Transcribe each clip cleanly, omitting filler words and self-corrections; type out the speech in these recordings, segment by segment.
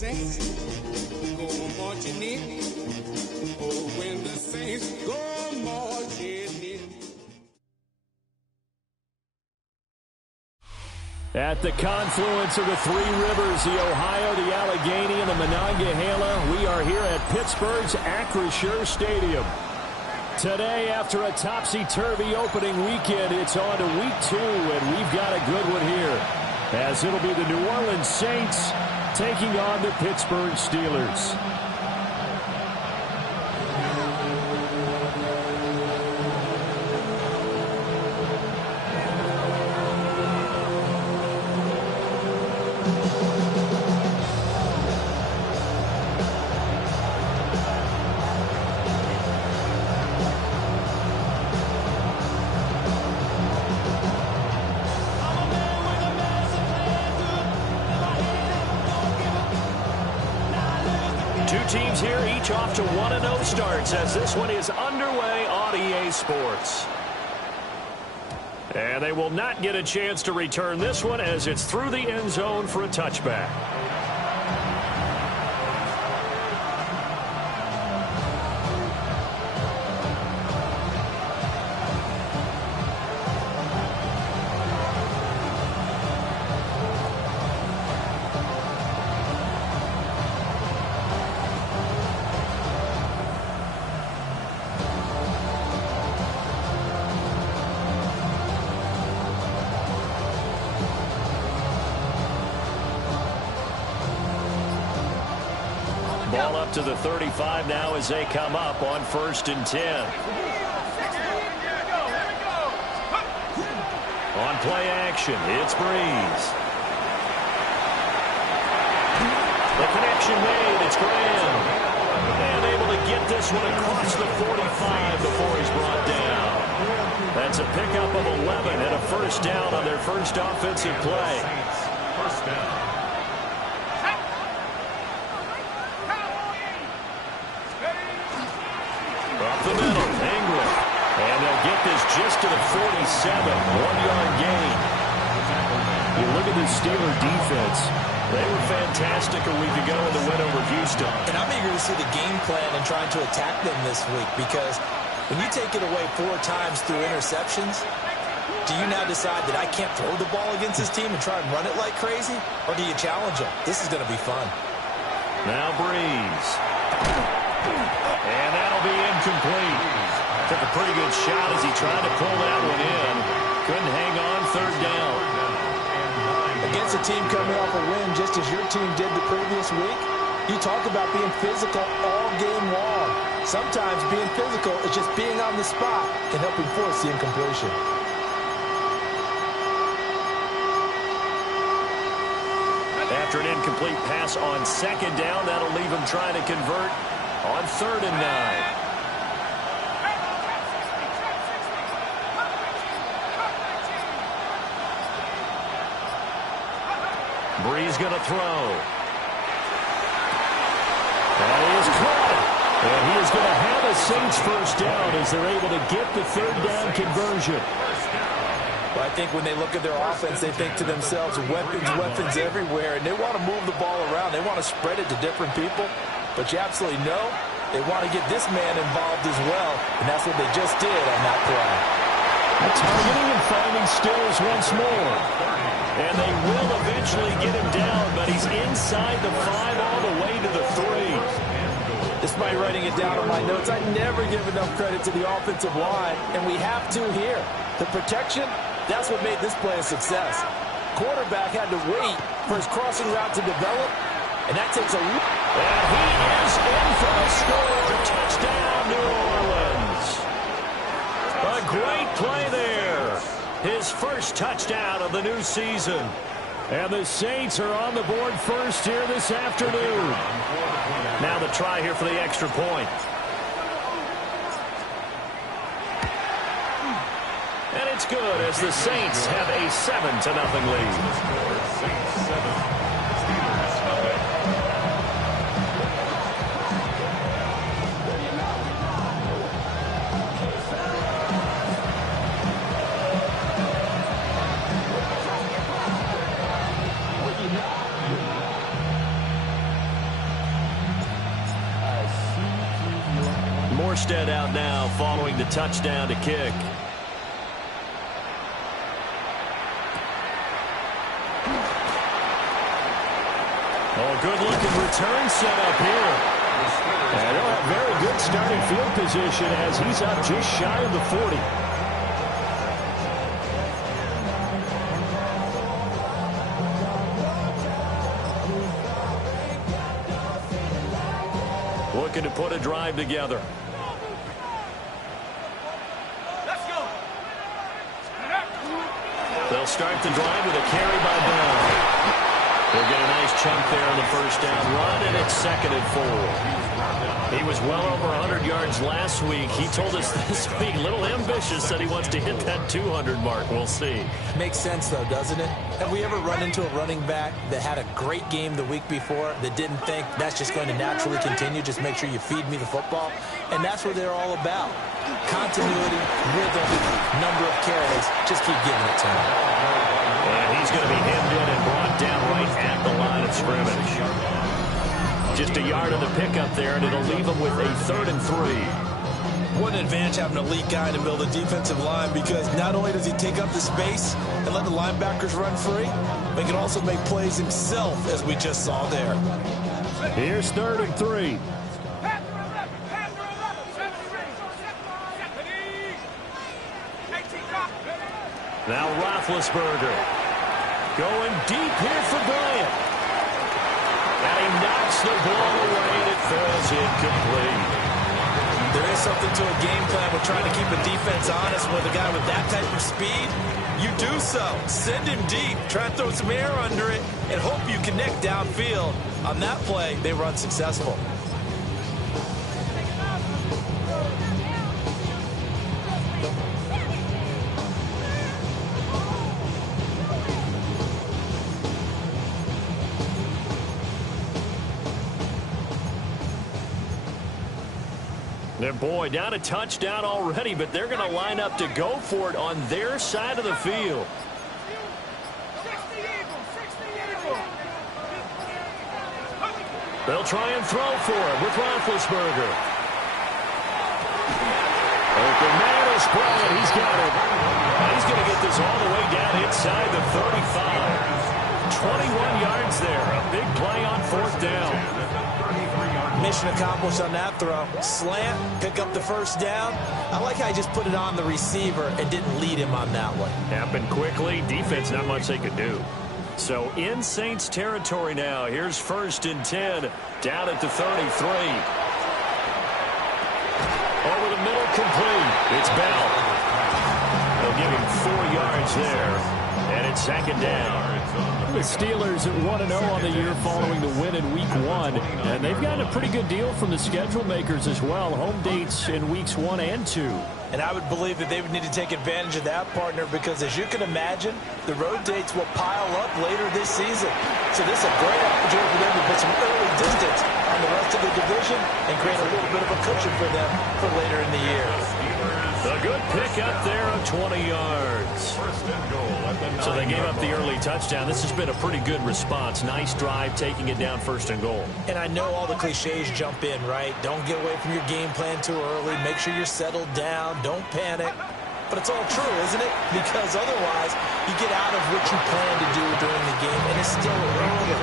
Saints go marching in, oh, when the Saints go marching in. At the confluence of the three rivers, the Ohio, the Allegheny, and the Monongahela, we are here at Pittsburgh's Acrisure Stadium. Today, after a topsy-turvy opening weekend, it's on to week 2, and we've got a good one here, as it'll be the New Orleans Saints taking on the Pittsburgh Steelers. Teams here, each off to 1-0 starts as this one is underway on EA Sports. And they will not get a chance to return this one as it's through the end zone for a touchback. Ball up to the 35 now as they come up on 1st and 10. On play action, it's Breeze. The connection made, it's Graham. And able to get this one across the 45 before he's brought down. That's a pickup of 11 and a first down on their first offensive play. First down. Up the middle, Ingram. And they'll get this just to the 47, 1-yard gain. You look at this Steeler defense. They were fantastic a week ago in the win over Houston. And I'm eager to see the game plan and trying to attack them this week, because when you take it away 4 times through interceptions, do you now decide that I can't throw the ball against this team and try and run it like crazy? Or do you challenge them? This is going to be fun. Now Breeze. And that'll be incomplete. Took a pretty good shot as he tried to pull that one in. Couldn't hang on, 3rd down. Against a team coming off a win just as your team did the previous week, you talk about being physical all game long. Sometimes being physical is just being on the spot and helping force the incompletion. After an incomplete pass on 2nd down, that'll leave him trying to convert on 3rd and 9. Breeze going to throw. That is caught. And he is going to have a Saints first down as they're able to get the 3rd down conversion. Well, I think when they look at their offense, they think to themselves, weapons, weapons everywhere, and they want to move the ball around. They want to spread it to different people. But you absolutely know they want to get this man involved as well, and that's what they just did on that play. Targeting and finding Stills once more. And they will eventually get him down, but he's inside the 5 all the way to the 3. Despite writing it down on my notes, I never give enough credit to the offensive line, and we have to here. The protection, that's what made this play a success. Quarterback had to wait for his crossing route to develop, and that takes a look. And he is in for the score. Touchdown, New Orleans. A great play there. His first touchdown of the new season. And the Saints are on the board first here this afternoon. Now the try here for the extra point. And it's good as the Saints have a 7-0 lead. Armstead out now following the touchdown to kick. Oh, good-looking return set up here. And they'll have very good starting field position as he's up just shy of the 40. Looking to put a drive together. Let's go. They'll start the drive with a carry by Bell. They'll get a nice chunk there on the first down run, and it's 2nd and 4. He was well over 100 yards last week. He told us this week, a little ambitious, said he wants to hit that 200 mark. We'll see. Makes sense, though, doesn't it? Have we ever run into a running back that had a great game the week before that didn't think that's just going to naturally continue? Just make sure you feed me the football. And that's what they're all about. Continuity, rhythm, number of carries. Just keep giving it to him. And he's going to be hemmed in and brought down right at the line of scrimmage. Just a yard of the pickup there, and it'll leave him with a 3rd and 3. What an advantage having an elite guy to build a defensive line, because not only does he take up the space and let the linebackers run free, but he can also make plays himself, as we just saw there. Here's 3rd and 3. Now Roethlisberger going deep here for Bryant. And he knocks the ball away, and it falls incomplete. There is something to a game plan with trying to keep a defense honest with a guy with that type of speed. You do so. Send him deep. Try and throw some air under it and hope you connect downfield. On that play, they were unsuccessful. And boy, down a touchdown already, but they're going to line up to go for it on their side of the field. They'll try and throw for it with Roethlisberger. Open man is Bryant. He's got it. He's going to get this all the way down inside the 35. 21 yards there. A big play on 4th down. Mission accomplished on that throw. Slant, pick up the first down. I like how he just put it on the receiver and didn't lead him on that one. Happened quickly. Defense, not much they could do. So in Saints territory now. Here's 1st and 10 down at the 33. Over the middle, complete. It's Bell. They'll give him 4 yards there. And it's 2nd down. The Steelers at 1-0 on the year following the win in Week 1. And they've gotten a pretty good deal from the schedule makers as well. Home dates in Weeks 1 and 2. And I would believe that they would need to take advantage of that, partner, because as you can imagine, the road dates will pile up later this season. So this is a great opportunity for them to put some early distance on the rest of the division and create a little bit of a cushion for them for later in the year. A good pick up there of 20 yards. So they gave up the early touchdown. This has been a pretty good response. Nice drive, taking it down 1st and goal. And I know all the cliches jump in, right? Don't get away from your game plan too early. Make sure you're settled down. Don't panic. But it's all true, isn't it? Because otherwise, you get out of what you plan to do during the game, and it's still early.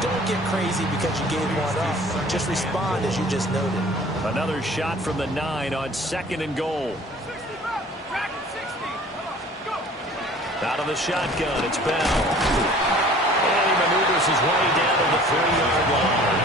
Don't get crazy because you gave one up. Just respond as you just noted. Another shot from the 9 on 2nd and goal. Out of the shotgun, it's Bell. And he maneuvers his way down to the 3-yard line.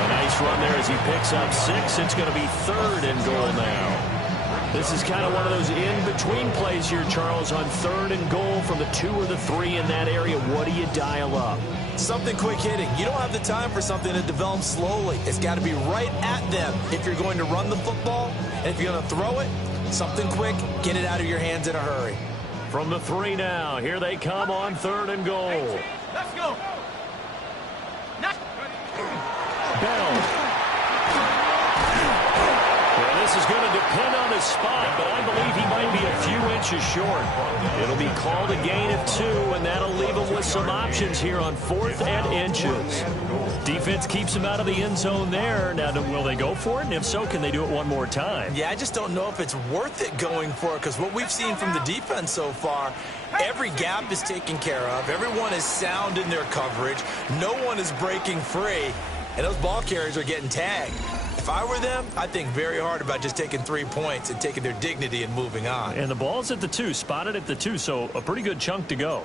A nice run there as he picks up 6. It's going to be 3rd and goal now. This is kind of one of those in-between plays here, Charles, on 3rd and goal from the 2 or the 3 in that area. What do you dial up? Something quick hitting. You don't have the time for something to develop slowly. It's got to be right at them if you're going to run the football. And if you're going to throw it, something quick, get it out of your hands in a hurry. From the 3 now, here they come on 3rd and goal. Let's go. Bell. Well, this is going to depend on his spot, but I believe he might be a few inches inches short. It'll be called a gain of 2, and that'll leave them with some options here on 4th and inches. Defense keeps them out of the end zone there. Now, will they go for it? And if so, can they do it one more time? Yeah, I just don't know if it's worth it going for it, because what we've seen from the defense so far, every gap is taken care of. Everyone is sound in their coverage. No one is breaking free, and those ball carriers are getting tagged. If I were them, I'd think very hard about just taking 3 points and taking their dignity and moving on. And the ball's at the 2, spotted at the 2, so a pretty good chunk to go.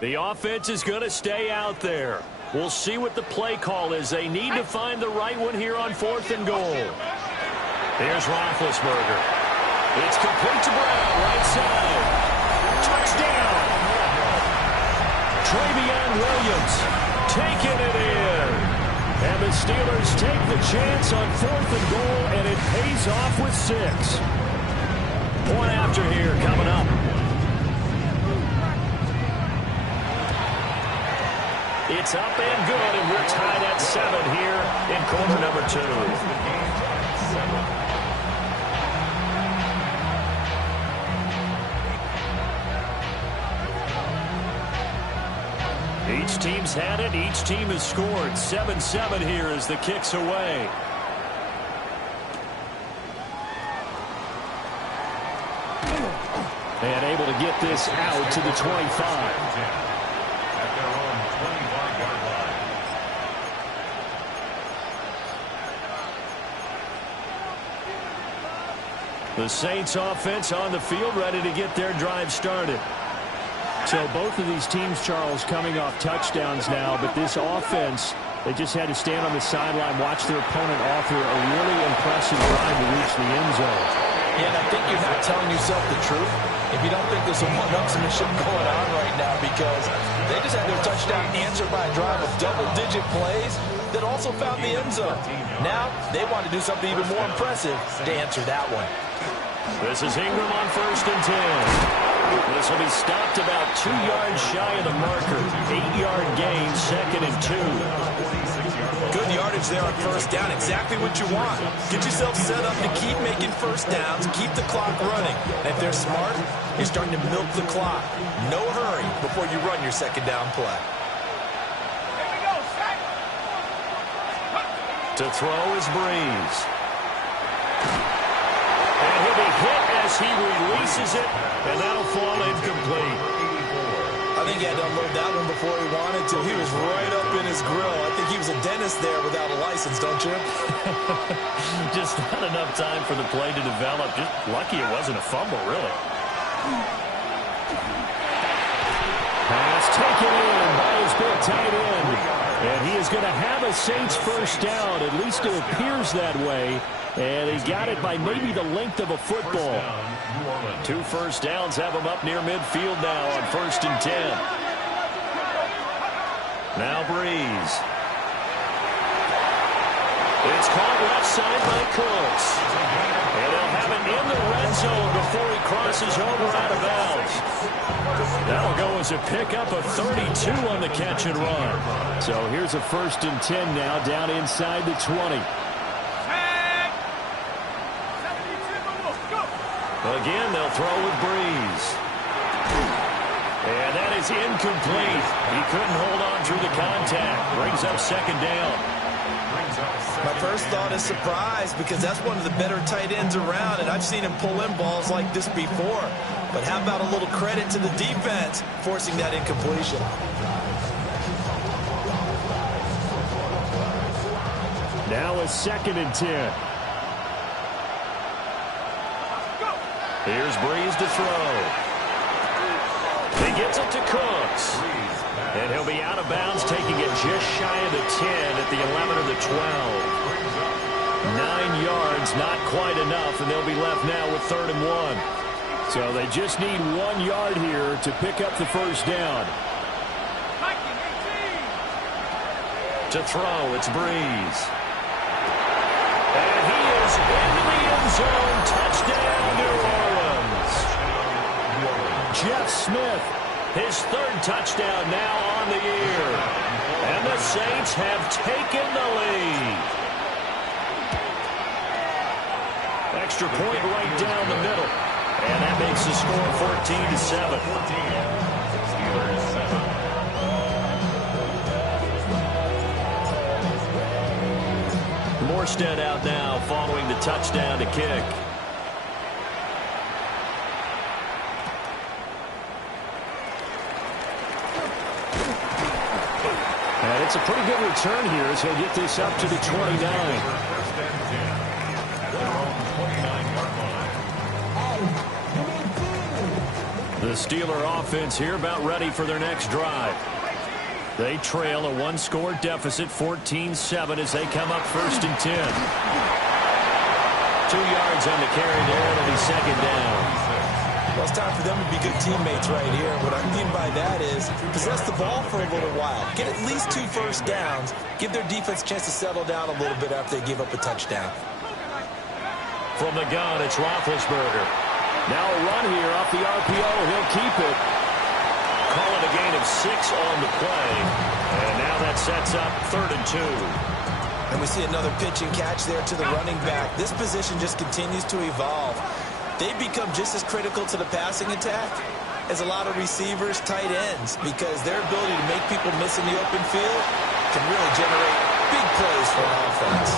The offense is going to stay out there. We'll see what the play call is. They need to find the right one here on 4th and goal. Here's Roethlisberger. It's complete to Brown, right side. Touchdown! Travion Williams taking it in. And the Steelers take the chance on 4th and goal, and it pays off with 6. Point after here coming up. It's up and good, and we're tied at 7 here in quarter number 2. Each team's had it. Each team has scored. 7-7 here as the kick's away. And able to get this out to the 25. The Saints offense on the field, ready to get their drive started. So both of these teams, Charles, coming off touchdowns now, but this offense, they just had to stand on the sideline, watch their opponent offer a really impressive drive to reach the end zone. Yeah, and I think you're not telling yourself the truth if you don't think there's some one-upsmanship going on right now, because they just had their touchdown answered by a drive of double-digit plays that also found the end zone. Now they want to do something even more impressive to answer that one. This is Ingram on 1st and 10. This will be stopped about 2 yards shy of the marker. 8-yard gain, 2nd and 2. Good yardage there on 1st down. Exactly what you want. Get yourself set up to keep making 1st downs, keep the clock running. And if they're smart, you're starting to milk the clock. No hurry before you run your 2nd down play. To throw is Breeze. And he'll be hit as he releases it, and that'll fall incomplete. I think he had to unload that one before he wanted to. He was right up in his grill. I think he was a dentist there without a license, don't you? Just not enough time for the play to develop. Just lucky it wasn't a fumble, really. Pass taken in by his big tight end. And he is going to have a Saints 1st down. At least it appears that way. And he got it by maybe the length of a football. 2 1st downs have him up near midfield now on 1st and 10. Now Breeze. It's caught left side by Cooks. And they'll have it in the red zone before he crosses over out of bounds. That'll go as a pickup of 32 on the catch and run. So here's a 1st and 10 now down inside the 20. Again, they'll throw with Breeze. And that is incomplete. He couldn't hold on through the contact. Brings up 2nd down. My first thought is surprise, because that's one of the better tight ends around, and I've seen him pull in balls like this before. But how about a little credit to the defense forcing that incompletion? Now a 2nd and 10. Here's Breeze to throw. He gets it to Cooks. And he'll be out of bounds, taking it just shy of the 10 at the 11 or the 12. 9 yards, not quite enough, and they'll be left now with 3rd and 1. So they just need 1 yard here to pick up the 1st down. To throw, it's Breeze. And he is into the end zone. Touchdown, New Orleans. Jeff Smith, his 3rd touchdown now on the year. And And the Saints have taken the lead. Extra point right down the middle. And that makes the score 14-7. Morstead out now following the touchdown to kick. And it's a pretty good return here as he'll get this up to the 29. The Steeler offense here about ready for their next drive. They trail a one-score deficit, 14-7, as they come up 1st and 10. 2 yards on the carry there. It'll be 2nd down. Well, it's time for them to be good teammates right here. What I mean by that is possess the ball for a little while. Get at least 2 first downs. Give their defense a chance to settle down a little bit after they give up a touchdown. From the gun, it's Roethlisberger. Now a run here off the RPO. He'll keep it. Call it a gain of 6 on the play. And now that sets up 3rd and 2. And we see another pitch and catch there to the running back. This position just continues to evolve. They become just as critical to the passing attack as a lot of receivers, tight ends, because their ability to make people miss in the open field can really generate big plays for an offense.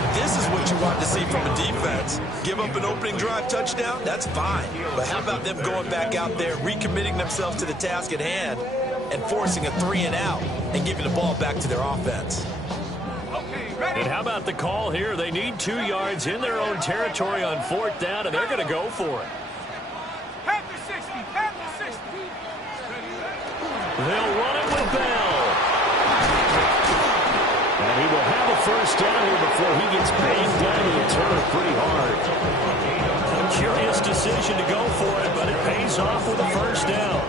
And this is what you want to see from a defense. Give up an opening drive touchdown, that's fine. But how about them going back out there, recommitting themselves to the task at hand, and forcing a 3-and-out and giving the ball back to their offense? And how about the call here? They need 2 yards in their own territory on 4th down, and they're going to go for it. Panther 60, Panther 60. They'll run it with Bell. And he will have a 1st down here before he gets banged down to the turf pretty hard. A curious decision to go for it, but it pays off with a 1st down.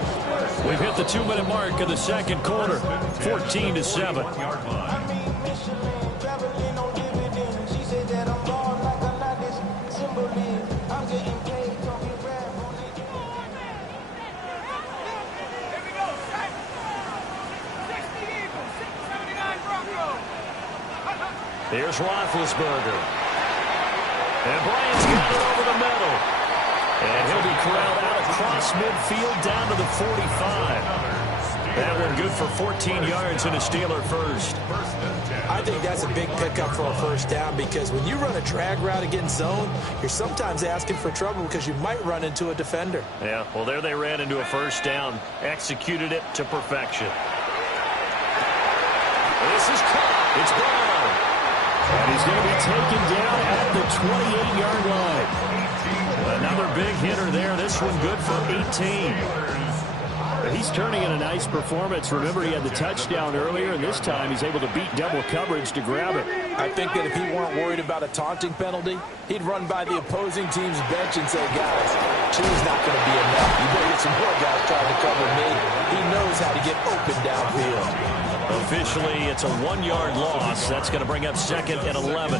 We've hit the 2-minute mark of the 2nd quarter, 14-7. Here's Roethlisberger. And Bryant's got it over the middle. And he'll be corralled out across midfield down to the 45. That one good for 14 yards and a Steeler 1st. I think that's a big pickup for a 1st down because when you run a drag route against zone, you're sometimes asking for trouble because you might run into a defender. Yeah, well, there they ran into a 1st down. Executed it to perfection. This is caught. It's Brown. And he's going to be taken down at the 28-yard line. Another big hitter there. This one good for 18. He's turning in a nice performance. Remember, he had the touchdown earlier, and this time he's able to beat double coverage to grab it. I think that if he weren't worried about a taunting penalty, he'd run by the opposing team's bench and say, guys, two's not going to be enough. You better get some more guys trying to cover me. He knows how to get open downfield. Officially, it's a 1-yard loss. That's going to bring up 2nd and 11.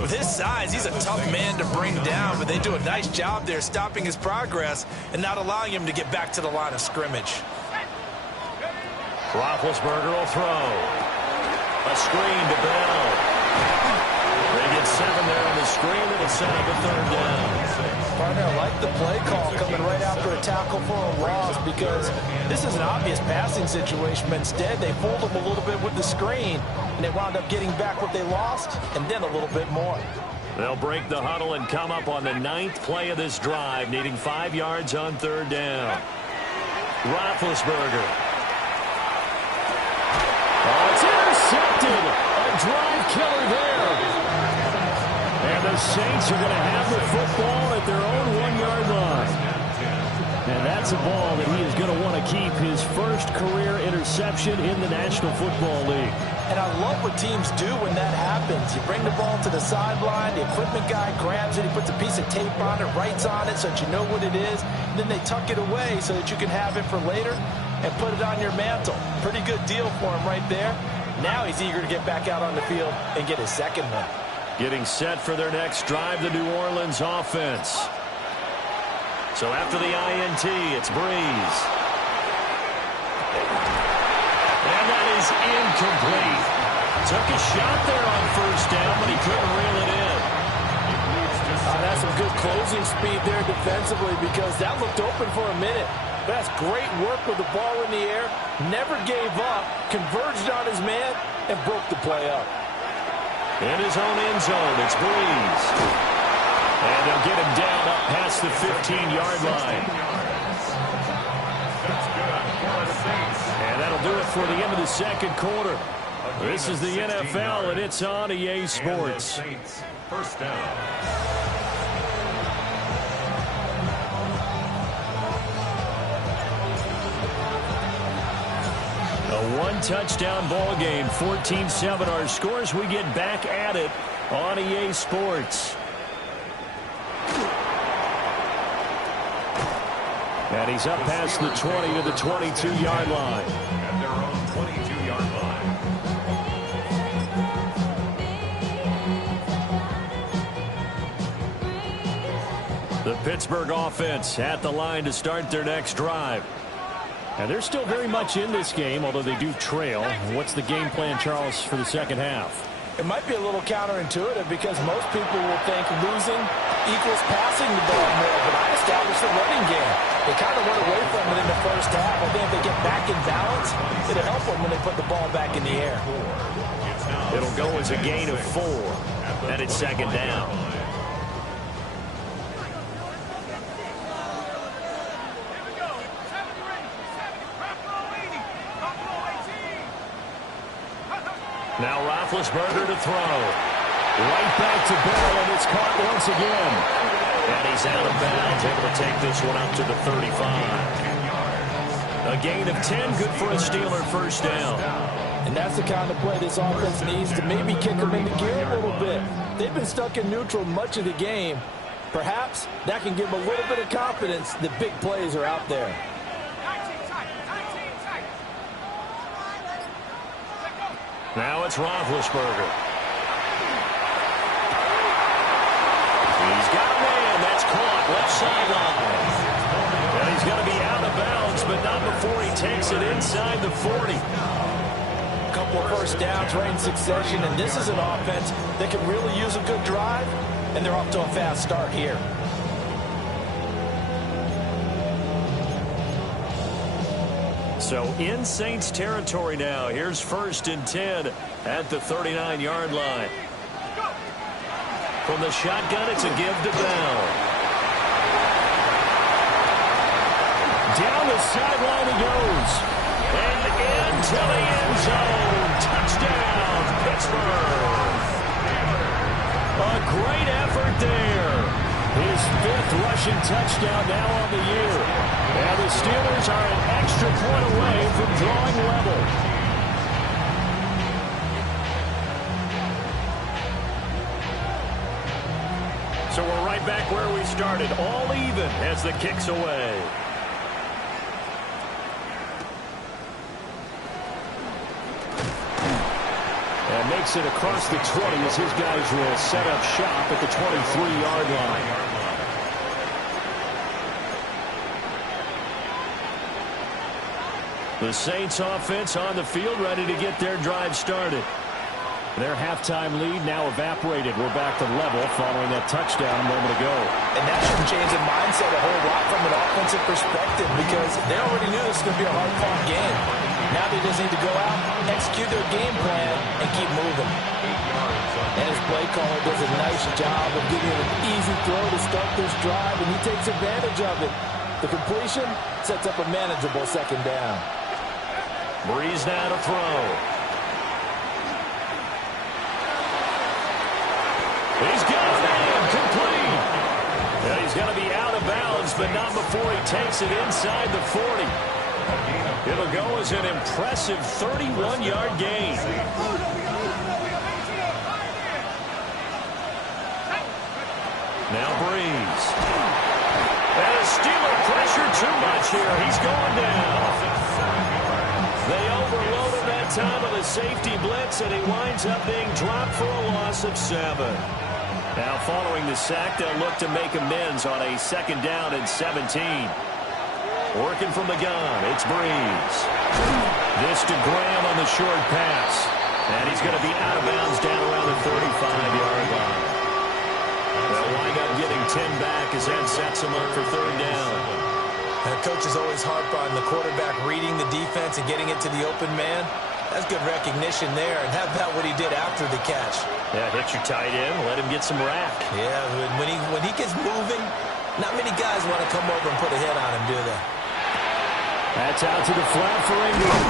With his size, he's a tough man to bring down, but they do a nice job there stopping his progress and not allowing him to get back to the line of scrimmage. Roethlisberger will throw. A screen to Bell. They get 7 there on the screen. It'll set up a 3rd down. Partner, I like the play call coming right after a tackle for a loss because this is an obvious passing situation, but instead they fooled him a little bit with the screen, and they wound up getting back what they lost and then a little bit more. They'll break the huddle and come up on the 9th play of this drive, needing 5 yards on 3rd down. Roethlisberger. Oh, it's intercepted. A drive killer there. And the Saints are going to have the football at their own 1-yard line. And that's a ball that he is going to want to keep, his 1st career interception in the National Football League. And I love what teams do when that happens. You bring the ball to the sideline, the equipment guy grabs it, he puts a piece of tape on it, writes on it so that you know what it is, and then they tuck it away so that you can have it for later and put it on your mantle. Pretty good deal for him right there. Now he's eager to get back out on the field and get his 2nd one. Getting set for their next drive, the New Orleans offense. So after the INT, it's Breeze. And that that is incomplete. Took a shot there on first down, but he couldn't reel it in. That's some good closing speed there defensively because that looked open for a minute. But that's great work with the ball in the air. Never gave up, converged on his man, and broke the play up. In his own end zone, it's Breeze. And they'll get him down up past the 15-yard line. And that'll do it for the end of the second quarter. This is the NFL, and it's on EA Sports. First down. A one-touchdown ball game, 14-7 our scores. We get back at it on EA Sports. And he's up past the 20 to the 22-yard line. At their own 22-yard line. The Pittsburgh offense at the line to start their next drive. And they're still very much in this game, although they do trail. What's the game plan, Charles, for the second half? It might be a little counterintuitive because most people will think losing equals passing the ball more, but I established the running game. They kind of went away from it in the first half. I think if they get back in balance, it'll help them when they put the ball back in the air. It'll go as a gain of 4, and it's second down. Now Roethlisberger to throw. Right back to Bell, and it's caught once again. And he's out of bounds, able to take this one up to the 35. A gain of 10, good for a Steeler first down. And that's the kind of play this offense needs to maybe kick them into gear a little bit. They've been stuck in neutral much of the game. Perhaps that can give them a little bit of confidence that big plays are out there. Now it's Roethlisberger. He's got a man. That's caught. Left sideline. And he's going to be out of bounds, but not before he takes it inside the 40. A couple of first downs right in succession, and this is an offense that can really use a good drive, and they're off to a fast start here. So in Saints territory now. Here's 1st and 10 at the 39-yard line. From the shotgun, it's a give to Bell. Down the sideline he goes. And into the end zone. Touchdown, Pittsburgh. A great effort there. His 5th rushing touchdown now on the year. And the Steelers are an extra point away from drawing level. So we're right back where we started, all even as the kick's away. And makes it across the 20 as his guys will set up shop at the 23-yard line. The Saints offense on the field, ready to get their drive started. Their halftime lead now evaporated. We're back to level following that touchdown a moment ago. And that should change the mindset a whole lot from an offensive perspective because they already knew this was going to be a hard-fought game. Now they just need to go out, execute their game plan, and keep moving. And his play caller does a nice job of giving him an easy throw to start this drive, and he takes advantage of it. The completion sets up a manageable second down. Breeze now to throw. He's got a man, complete. Yeah, he's going to be out of bounds, but not before he takes it inside the 40. It'll go as an impressive 31-yard gain. Now Breeze. And a Steeler pressure too much here. He's going down. They overload him that time with a safety blitz, and he winds up being dropped for a loss of 7. Now following the sack, they'll look to make amends on a 2nd down and 17. Working from the gun, it's Breeze. This to Graham on the short pass. And he's going to be out of bounds down around the 35-yard line. They'll wind up getting 10 back as that sets him up for third down. Coach is always harp on the quarterback reading the defense and getting it to the open man. That's good recognition there. And how about what he did after the catch? Yeah, hit your tight end, let him get some rack. Yeah, when he gets moving, not many guys want to come over and put a hit on him, do they? That's out to the flat for Ingram.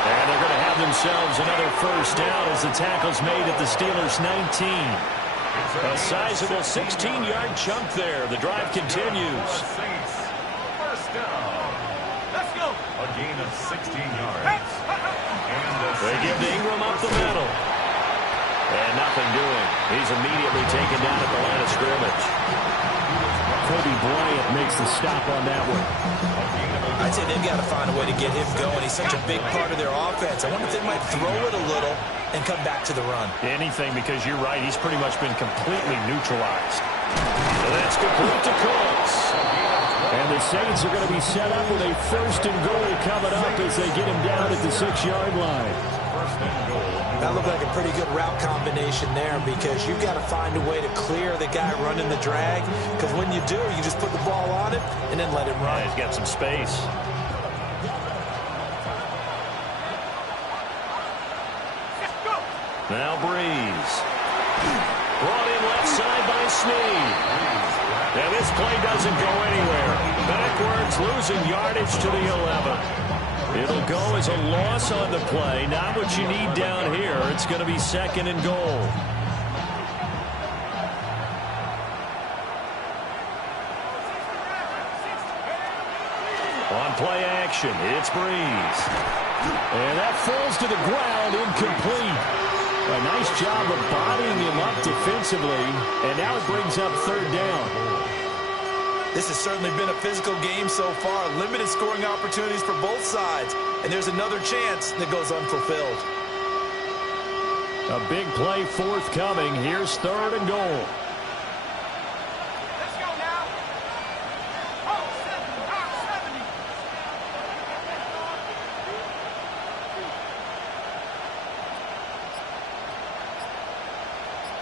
And they're going to have themselves another first down as the tackle's made at the Steelers' 19. A sizable 16-yard chunk there. The drive continues. First down. Let's go. A gain of 16 yards. They give to Ingram up the middle. And nothing doing. He's immediately taken down at the line of scrimmage. Kobe Bryant makes the stop on that one. I'd say they've got to find a way to get him going. He's such a big part of their offense. I wonder if they might throw it a little and come back to the run. Anything, because you're right. He's pretty much been completely neutralized. So that's complete to Cooks. And the Saints are going to be set up with a first and goal coming up as they get him down at the 6-yard line. That looked like a pretty good route combination there because you've got to find a way to clear the guy running the drag. Because when you do, you just put the ball on it and then let him run. Yeah, he's got some space. Now Breeze. Brought in left side by Snead. And this play doesn't go anywhere. Backwards, losing yardage to the 11. It'll go as a loss on the play. Not what you need down here. It's going to be second and goal. On play action, it's Breeze. And that falls to the ground, incomplete. A nice job of bodying him up defensively. And now it brings up third down. This has certainly been a physical game so far. Limited scoring opportunities for both sides. And there's another chance that goes unfulfilled. A big play forthcoming. Here's third and goal. Let's go now. Oh, 70.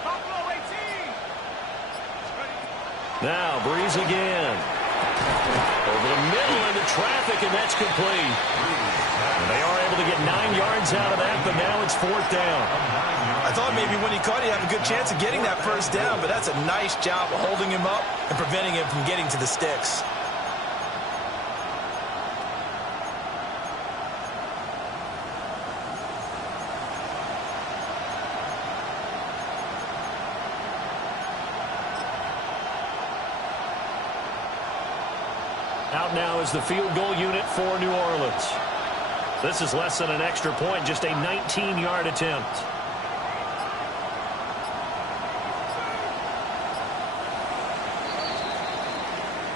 Buffalo 18. Now Breeze again. Over the middle into traffic, and that's complete. And they are able to get 9 yards out of that, but now it's fourth down. I thought maybe when he caught, he'd have a good chance of getting that first down, but that's a nice job of holding him up and preventing him from getting to the sticks. Out now is the field goal unit for New Orleans. This is less than an extra point, just a 19-yard attempt.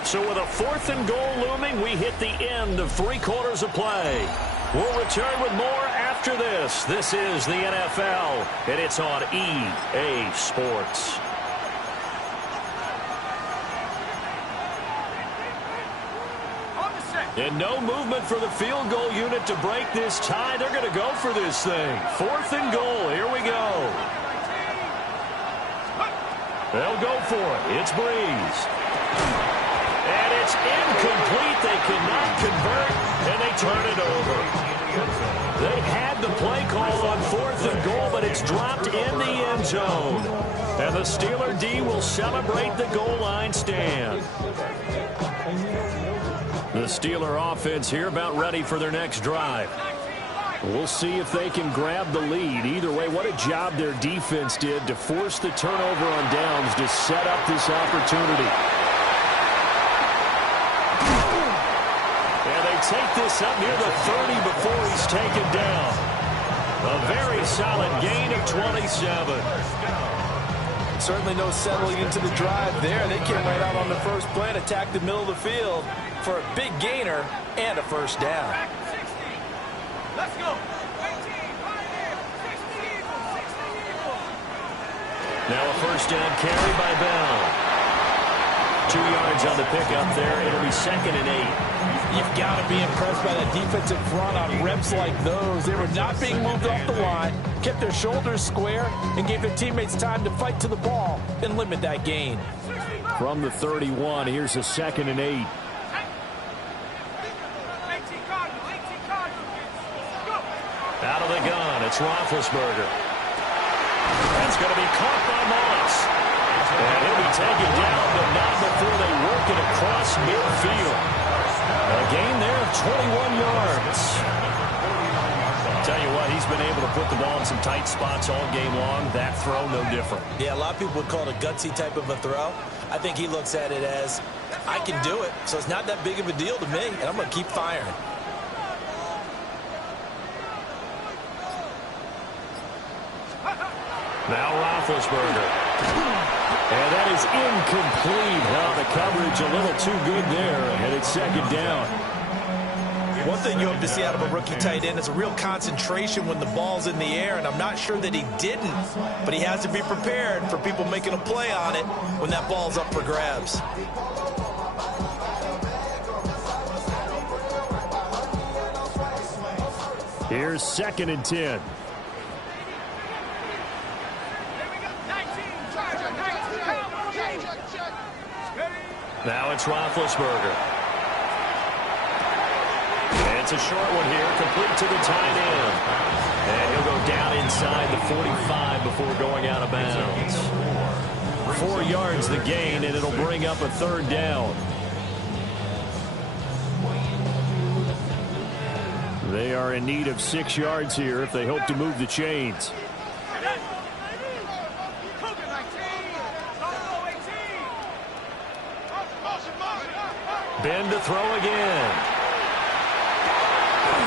So with a fourth and goal looming, we hit the end of 3 quarters of play. We'll return with more after this. This is the NFL, and it's on EA Sports. And no movement for the field goal unit to break this tie. They're going to go for this thing. Fourth and goal. Here we go. They'll go for it. It's Breeze. And it's incomplete. They cannot convert, and they turn it over. They had the play call on fourth and goal, but it's dropped in the end zone. And the Steeler D will celebrate the goal line stand. The Steeler offense here about ready for their next drive. We'll see if they can grab the lead. Either way, what a job their defense did to force the turnover on downs to set up this opportunity. And they take this up near the 30 before he's taken down. A very solid gain of 27. Certainly no settling into the drive there. They came right out on the first play and attacked the middle of the field for a big gainer and a first down. Let's go. Now a first down carry by Bell. 2 yards on the pickup there. It'll be 2nd and 8. You've got to be impressed by that defensive front on reps like those. They were not being moved off the line, kept their shoulders square, and gave their teammates time to fight to the ball and limit that gain. From the 31, here's a 2nd and 8. Out of the gun, it's Roethlisberger. That's going to be caught by Moss. And he'll be taken down, but not before they work it across midfield. A gain there of 21 yards. I'll tell you what, he's been able to put the ball in some tight spots all game long. That throw, no different. Yeah, a lot of people would call it a gutsy type of a throw. I think he looks at it as, I can do it, so it's not that big of a deal to me, and I'm going to keep firing. Now Roethlisberger. And that is incomplete. Now the coverage a little too good there, and it's 2nd down. One thing you hope to see out of a rookie tight end is a real concentration when the ball's in the air, and I'm not sure that he didn't, but he has to be prepared for people making a play on it when that ball's up for grabs. Here's 2nd and 10. Now it's Roethlisberger. And it's a short one here, complete to the tight end. And he'll go down inside the 45 before going out of bounds. 4 yards the gain, and it'll bring up a 3rd down. They are in need of 6 yards here if they hope to move the chains. Ben to throw again.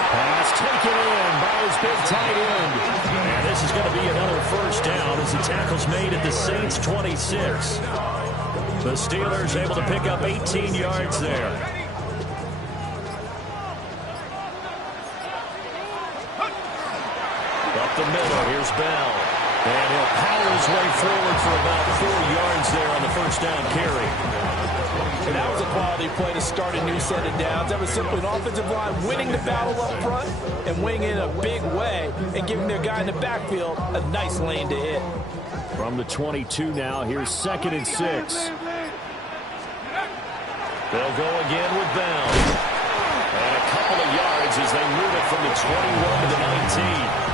Pass taken in by his big tight end. And this is going to be another 1st down as the tackle's made at the Saints' 26. The Steelers able to pick up 18 yards there. Up the middle, here's Bell. And he'll power his way forward for about 4 yards there on the 1st down carry. And that was a quality play to start a new set of downs. That was simply an offensive line winning the battle up front and winning in a big way and giving their guy in the backfield a nice lane to hit. From the 22 now, here's 2nd and 6. They'll go again with Bell. And a couple of yards as they move it from the 21 to the 19.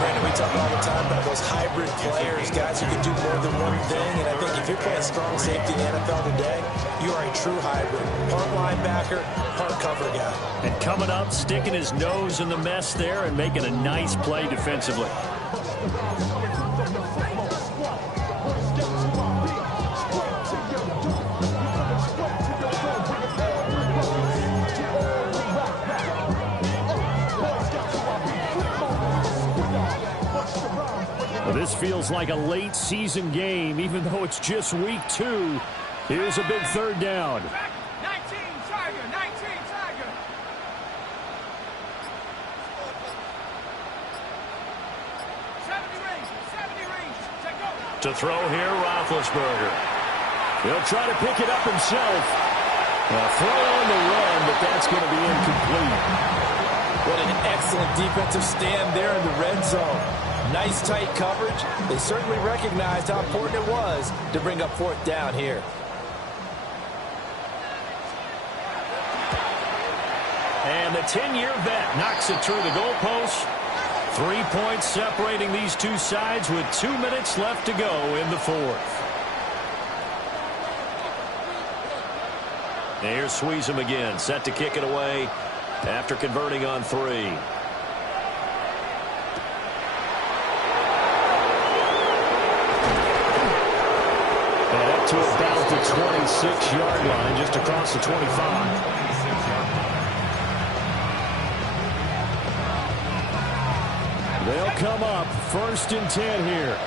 Brandon, we talk all the time about those hybrid players, guys who can do more than one thing. And I think if you're playing strong safety in the NFL today, you are a true hybrid. Part linebacker, part cover guy. And coming up, sticking his nose in the mess there and making a nice play defensively. This feels like a late season game, even though it's just week 2. Here's a big 3rd down. 19 Tiger, 19 Tiger. To throw here, Roethlisberger. He'll try to pick it up himself. A throw on the run, but that's going to be incomplete. What an excellent defensive stand there in the red zone. Nice tight coverage. They certainly recognized how important it was to bring up 4th down here. And the 10-year vet knocks it through the goalpost. 3 points separating these two sides with 2 minutes left to go in the 4th. Here's Sweezum again, set to kick it away after converting on 3. To about the 26-yard line, just across the 25. They'll come up 1st and 10 here.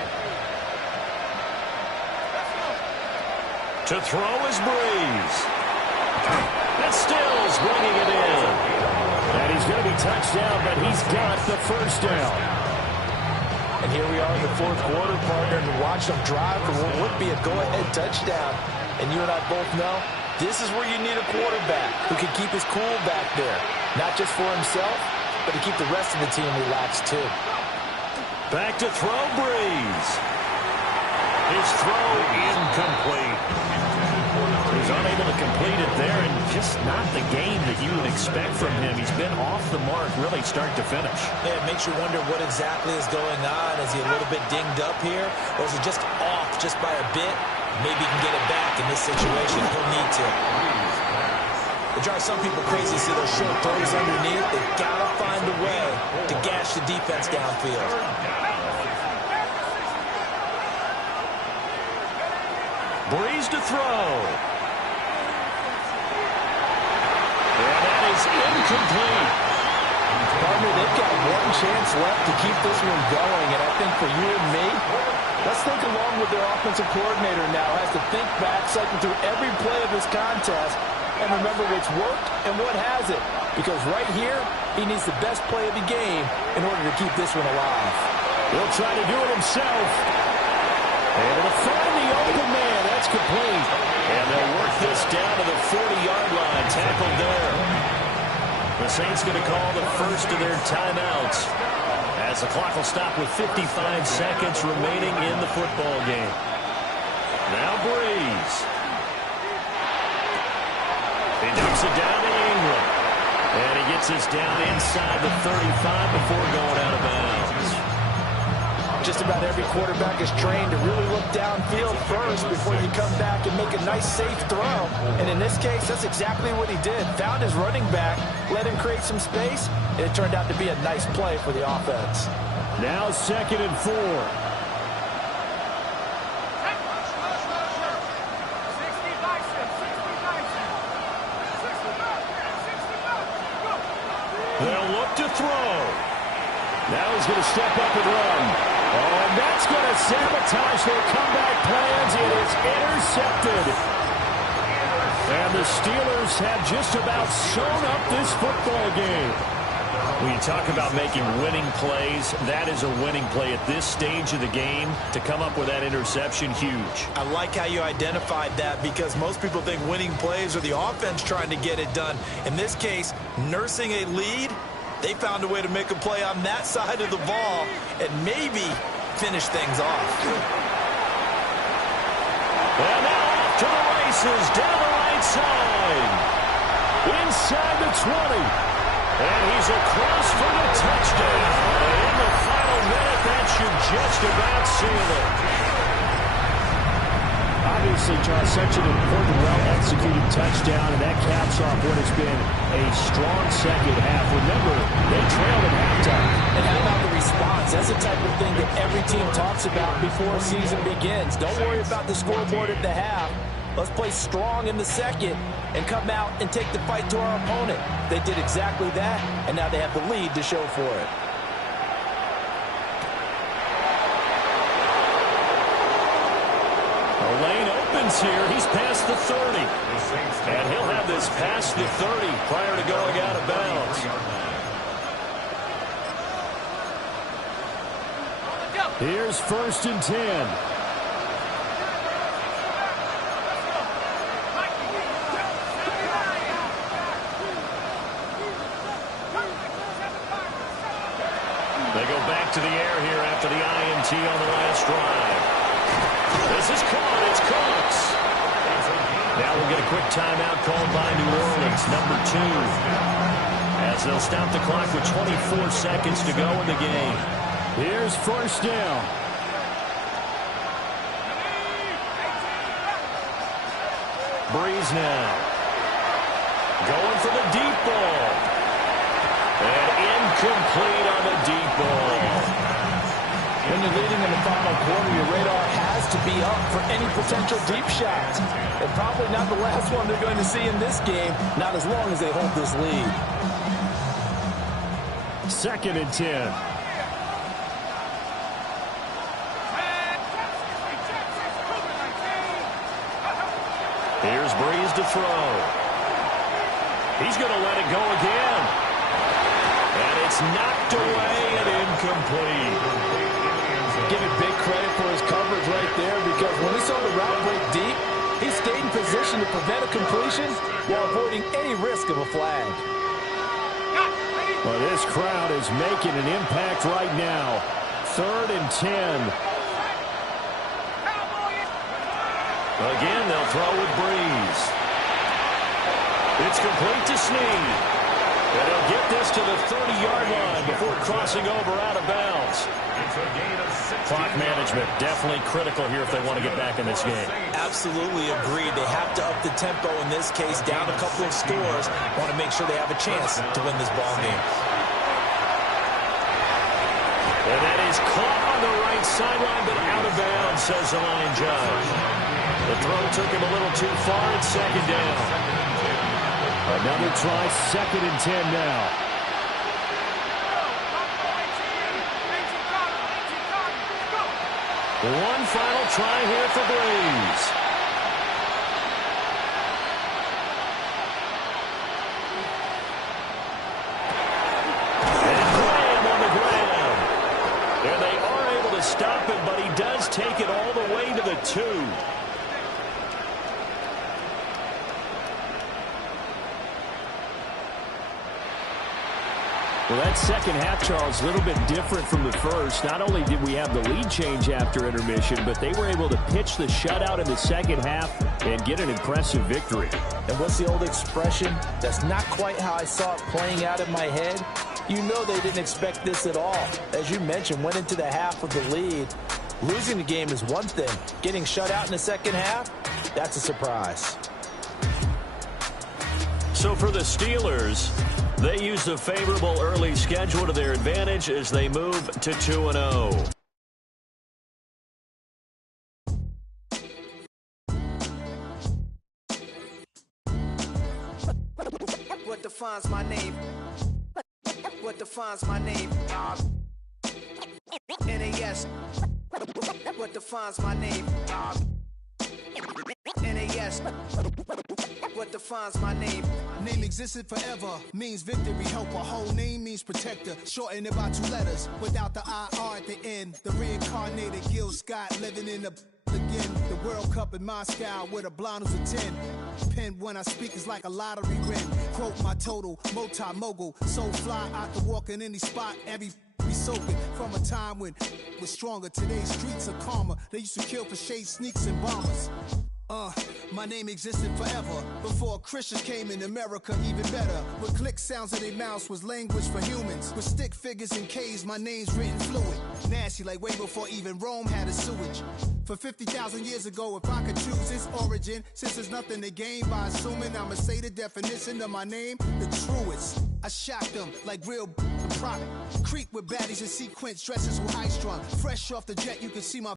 To throw is Breeze. And Stills bringing it in. And he's going to be touched down, but he's got the 1st down. And here we are in the fourth quarter, partner, and watch them drive for what would be a go-ahead touchdown. And you and I both know this is where you need a quarterback who can keep his cool back there. Not just for himself, but to keep the rest of the team relaxed too. Back to throw, Breeze. His throw incomplete. He's unable to complete it there, and just not the game that you would expect from him. He's been off the mark really start to finish. Yeah, it makes you wonder what exactly is going on. Is he a little bit dinged up here, or is he just off just by a bit? Maybe he can get it back in this situation. He'll need to. It drives some people crazy to see those short throws underneath. They've got to find a way to gash the defense downfield. Breeze to throw. And that is incomplete. Partner, they've got one chance left to keep this one going, and I think for you and me, let's think along with their offensive coordinator now. Has to think back, cycle through every play of this contest, and remember what's worked and what hasn't. Because right here, he needs the best play of the game in order to keep this one alive. He'll try to do it himself. Able to find the open man. That's complete. And they'll work this down to the 40-yard line. Tackled there. The Saints going to call the first of their timeouts, as the clock will stop with 55 seconds remaining in the football game. Now Breeze. He dumps it down to England. And he gets this down inside the 35 before going out of bounds. Just about every quarterback is trained to really look downfield first before you come back and make a nice, safe throw. And in this case, that's exactly what he did. Found his running back, let him create some space, and it turned out to be a nice play for the offense. Now 2nd and 4. They'll look to throw. Now he's going to step up and run. Oh, and that's going to sabotage their comeback plans. It is intercepted. And the Steelers have just about sewn up this football game. When you talk about making winning plays, that is a winning play at this stage of the game. To come up with that interception, huge. I like how you identified that, because most people think winning plays are the offense trying to get it done. In this case, nursing a lead, they found a way to make a play on that side of the ball and maybe finish things off. And now off to the races, down the right side. Inside the 20. And he's across for the touchdown. In the final minute, that should just about seal it. Obviously, Charles, such an important, well-executed touchdown, and that caps off what has been a strong second half. Remember, they trailed at halftime. And how about the response? That's the type of thing that every team talks about before a season begins. Don't worry about the scoreboard at the half. Let's play strong in the second and come out and take the fight to our opponent. They did exactly that, and now they have the lead to show for it. The lane opens here. He's past the 30. And he'll have this past the 30 prior to going out of bounds. Here's 1st and 10. They go back to the air here after the INT on the last drive. This is caught. It's Cooks. Now we'll get a quick timeout called by New Orleans, number 2. As they'll stop the clock with 24 seconds to go in the game. Here's 1st down. Breeze now. Going for the deep ball. And incomplete on the deep ball. When you're leading in the final quarter, your radar has to be up for any potential deep shots. And probably not the last one they're going to see in this game, not as long as they hold this lead. 2nd and 10. Here's Breeze to throw. He's going to let it go again. And it's knocked away and incomplete. Give it big credit for his coverage right there, because when he saw the route break deep, he stayed in position to prevent a completion while avoiding any risk of a flag. Well, this crowd is making an impact right now. 3rd and 10. Again, they'll throw with Breeze. It's complete to Snead. And he'll get this to the 30-yard line before crossing over out of bounds. It's a gain of 16 Clock management definitely critical here if they want to get back in this game. Absolutely agreed. They have to up the tempo in this case, down a couple of scores. Want to make sure they have a chance to win this ball game. And that is caught on the right sideline, but out of bounds, says the line judge. The throw took him a little too far at 2nd down. Another try, 2nd and 10 now. One final try here for Breeze. And Graham on the ground. And they are able to stop him, but he does take it all the way to the 2. Well, that second half, Charles, a little bit different from the first. Not only did we have the lead change after intermission, but they were able to pitch the shutout in the second half and get an impressive victory. And what's the old expression? That's not quite how I saw it playing out in my head. You know they didn't expect this at all. As you mentioned, went into the half with the lead. Losing the game is one thing. Getting shut out in the second half, that's a surprise. So for the Steelers, they use the favorable early schedule to their advantage as they move to 2-0. What defines my name? What defines my name? NAS. What defines my name? NAS. What defines my name? Name existed forever, means victory, helper. Whole name means protector, shortened it by 2 letters, without the IR at the end. The reincarnated Gil Scott living in the again. The World Cup in Moscow with a blind who's a 10. Pen when I speak is like a lottery win. Quote my total, multi-mogul, so fly out to walk in any spot, every be soaking from a time when was stronger. Today's streets are calmer. They used to kill for shade sneaks and bombers. My name existed forever before Christians came in America, even better. With click sounds in their mouths was language for humans. With stick figures and K's, my name's written fluid. Nasty like way before even Rome had a sewage. For 50,000 years ago, if I could choose its origin, since there's nothing to gain by assuming, I'ma say the definition of my name, the truest. I shocked them like real product. Creep with baddies in sequence, dresses with high strung. Fresh off the jet, you can see my